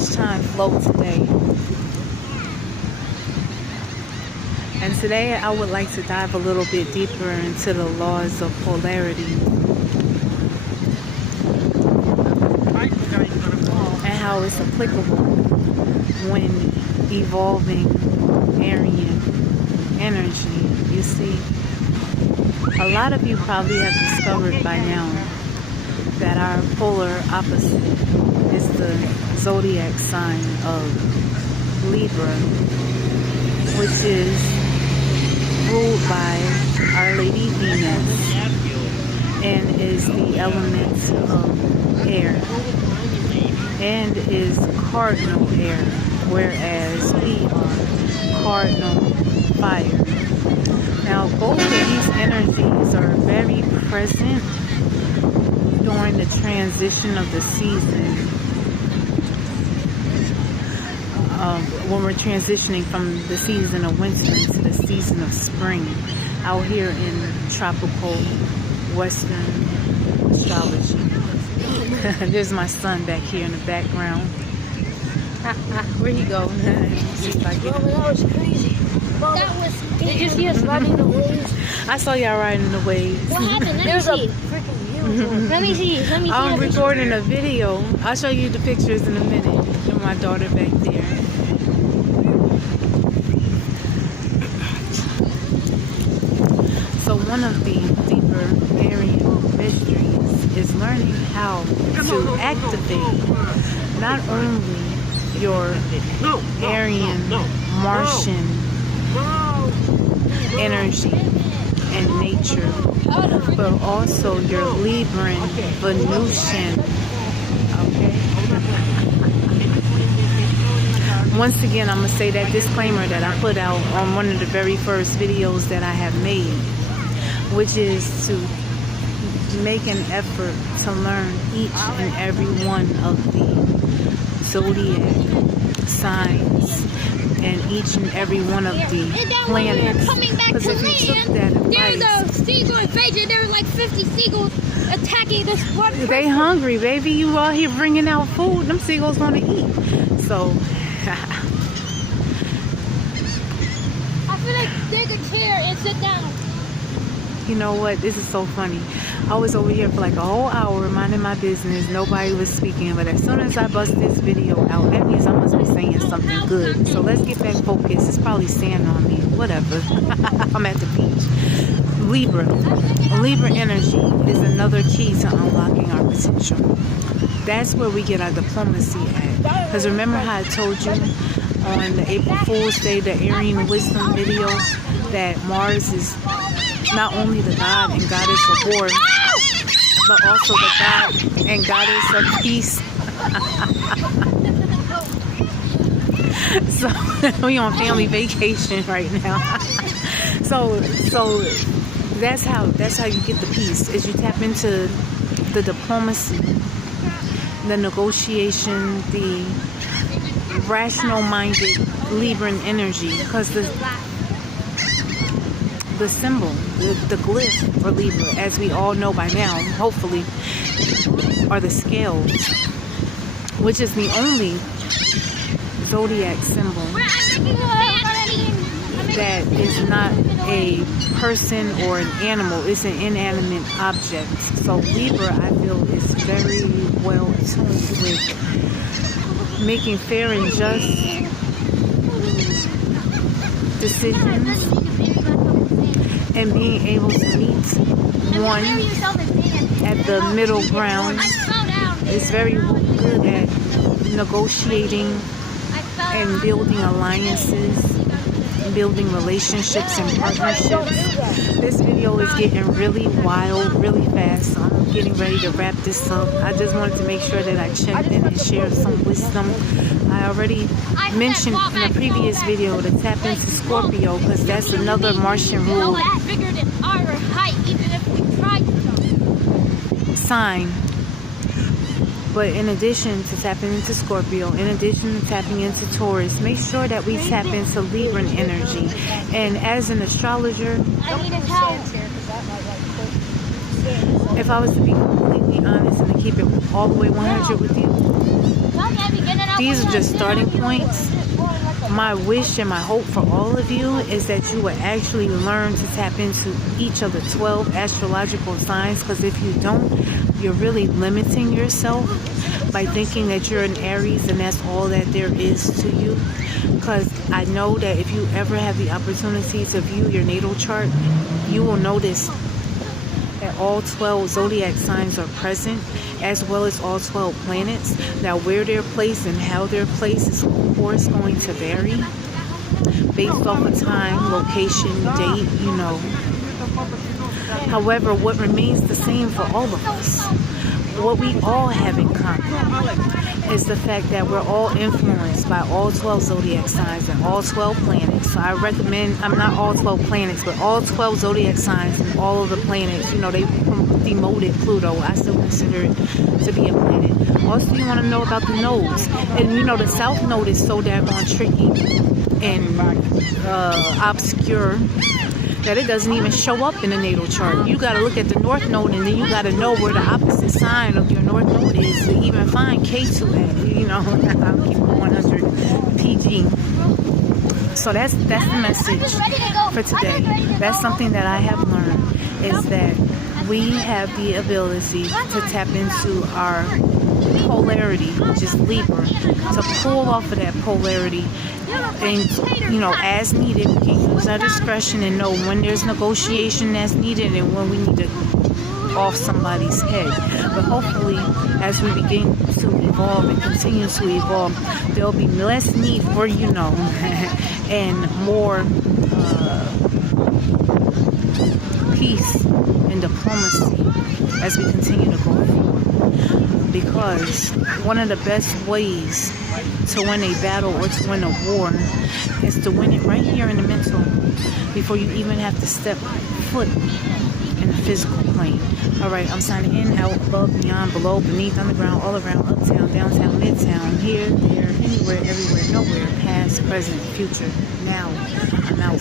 much time flow today. And today I would like to dive a little bit deeper into the laws of polarity and how it's applicable when evolving Aryan energy. You see, a lot of you probably have discovered by now that our polar opposite is the zodiac sign of Libra, which is ruled by Our Lady Venus and is the element of air and is cardinal air, whereas we are cardinal fire. Now both of these energies are very present during the transition of the season, when we're transitioning from the season of winter into the season of spring out here in tropical Western astrology. There's my son back here in the background. Where he go? See if I get him. That was crazy. Mom, did you see us riding the waves? I saw y'all riding the waves. What happened? There's a freaking beautiful. Let me see. I'm recording a video. I'll show you the pictures in a minute. And my daughter back there. So one of the deeper Aryan mysteries is learning how to activate not only your Aryan Martian energy and nature, but also your Libran Venusian. Okay. Once again, I'm gonna say that disclaimer that I put out on one of the very first videos that I have made, which is to make an effort to learn each and every one of the zodiac signs and each and every one of the planets. Because if you took that advice, there's a seagull invasion. There were like 50 seagulls attacking this one person. They hungry, baby. You out here bringing out food. Them seagulls want to eat. So I feel like take a chair and sit down. you know what? This is so funny. I was over here for like a whole hour minding my business. Nobody was speaking. But as soon as I bust this video out, that means I must be saying something good. So let's get back focused. It's probably sand on me. Whatever. I'm at the beach. Libra. Libra energy is another key to unlocking our potential. That's where we get our diplomacy at. Because remember how I told you on the April Fool's Day, the Aryan Wisdom video, that Mars is not only the god and goddess of war, but also the god and goddess of peace. So we on family vacation right now. so that's how you get the peace, is you tap into the diplomacy, the negotiation, the rational-minded Libran energy, because the symbol, the glyph for Libra, as we all know by now, hopefully, are the scales, which is the only zodiac symbol that is not a person or an animal. It's an inanimate object. So Libra, I feel, is very well tuned with making fair and just decisions and being able to meet one at the middle ground. Is very good at negotiating and building alliances, building relationships and partnerships. This video is getting really wild, really fast, so I'm getting ready to wrap this up. I just wanted to make sure that I checked in and shared some wisdom. I already mentioned in a previous video to tap into Scorpio, because that's another Martian rule sign. But in addition to tapping into Scorpio, in addition to tapping into Taurus, make sure that we tap into Libran energy. And as an astrologer, if I was to be completely honest and to keep it all the way 100 with you, these are just starting points. My wish and my hope for all of you is that you would actually learn to tap into each of the 12 astrological signs, because if you don't, you're really limiting yourself by thinking that you're an Aries and that's all that there is to you. Because I know that if you ever have the opportunity to view your natal chart, you will notice that all 12 zodiac signs are present, as well as all 12 planets. Now, where they're placed and how they're placed is of course going to vary based off of time, location, date, you know. However, what remains the same for all of us, what we all have in common, is the fact that we're all influenced by all 12 zodiac signs and all 12 planets. So I recommend, I'm not all 12 planets, but all 12 zodiac signs and all of the planets. You know, they demoted Pluto. I still consider it to be a planet. Also, you want to know about the nodes. And you know, the South Node is so daggone tricky and obscure that it doesn't even show up in the natal chart. You got to look at the North Node, and then you got to know where the opposite sign of your North Node is to even find K2 at. You know, I'll keep it 100 PG. So that's the message for today. That's something that I have learned, is that we have the ability to tap into our polarity, which is Libra, to pull off of that polarity, and you know, as needed, we can use our discretion and know when there's negotiation that's needed and when we need to off somebody's head. But hopefully, as we begin to evolve and continue to evolve, there'll be less need for, you know, and more peace and diplomacy as we continue to go forward. Because one of the best ways to win a battle or to win a war is to win it right here in the mental, before you even have to step foot in the physical plane. Alright, I'm signing in, out, above, beyond, below, beneath, underground, all around, uptown, downtown, midtown, here, there, anywhere, everywhere, nowhere, past, present, future, now. I'm out.